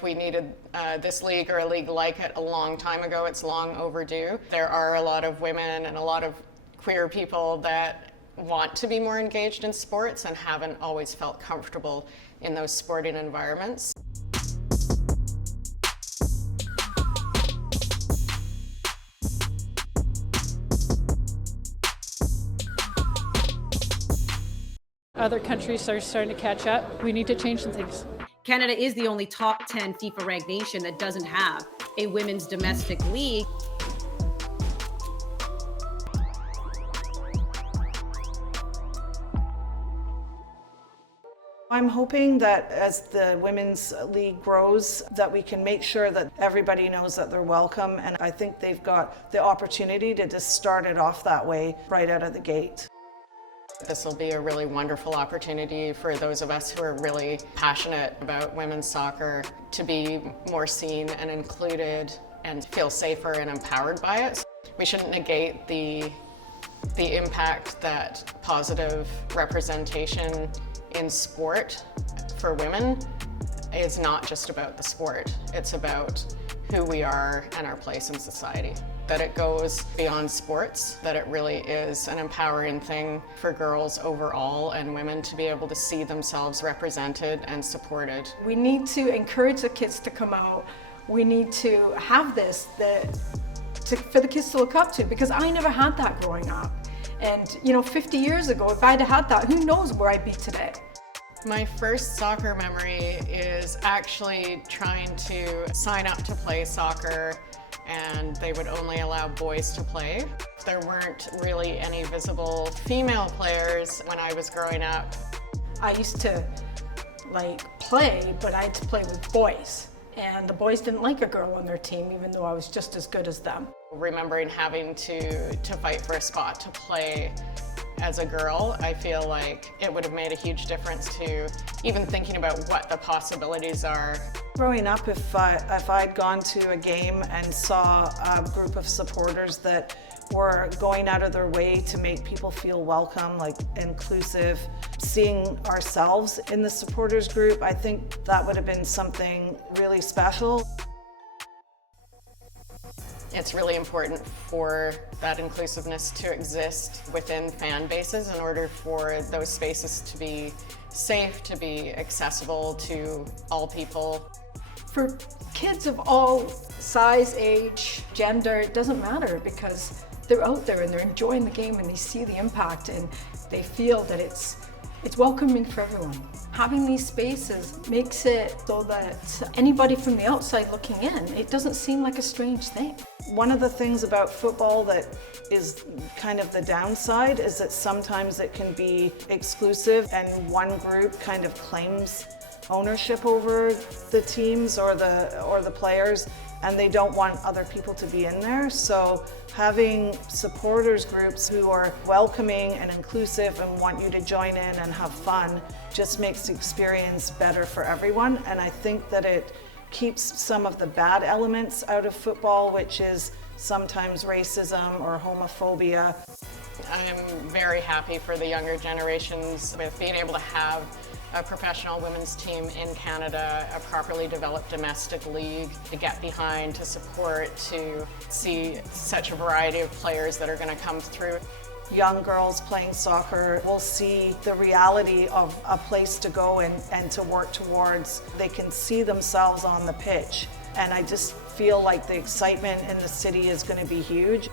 We needed this league or a league like it a long time ago. It's long overdue. There are a lot of women and a lot of queer people that want to be more engaged in sports and haven't always felt comfortable in those sporting environments. Other countries are starting to catch up. We need to change some things. Canada is the only top 10 FIFA ranked nation that doesn't have a women's domestic league. I'm hoping that as the women's league grows, that we can make sure that everybody knows that they're welcome, and I think they've got the opportunity to just start it off that way right out of the gate. This will be a really wonderful opportunity for those of us who are really passionate about women's soccer to be more seen and included and feel safer and empowered by it. We shouldn't negate the impact that positive representation in sport for women is not just about the sport. It's about who we are and our place in society. That it goes beyond sports, that it really is an empowering thing for girls overall and women to be able to see themselves represented and supported. We need to encourage the kids to come out. We need to have this for the kids to look up to, because I never had that growing up. And 50 years ago, if I'd had that, who knows where I'd be today. My first soccer memory is actually trying to sign up to play soccer, and they would only allow boys to play. There weren't really any visible female players when I was growing up. I used to play, but I had to play with boys. And the boys didn't like a girl on their team, even though I was just as good as them. Remembering having to fight for a spot to play as a girl, I feel like it would have made a huge difference to even thinking about what the possibilities are. Growing up, if I'd gone to a game and saw a group of supporters that were going out of their way to make people feel welcome, like inclusive, seeing ourselves in the supporters group, I think that would have been something really special. It's really important for that inclusiveness to exist within fan bases in order for those spaces to be safe, to be accessible to all people. For kids of all size, age, gender, it doesn't matter, because they're out there and they're enjoying the game and they see the impact and they feel that it's welcoming for everyone. Having these spaces makes it so that anybody from the outside looking in, it doesn't seem like a strange thing. One of the things about football that is kind of the downside is that sometimes it can be exclusive and one group kind of claims ownership over the teams or the players, and they don't want other people to be in there. So having supporters groups who are welcoming and inclusive and want you to join in and have fun just makes the experience better for everyone. And I think that it keeps some of the bad elements out of football, which is sometimes racism or homophobia. I'm very happy for the younger generations with being able to have a professional women's team in Canada, a properly developed domestic league to get behind, to support, to see such a variety of players that are going to come through. Young girls playing soccer will see the reality of a place to go and to work towards. They can see themselves on the pitch, and I just feel like the excitement in the city is going to be huge.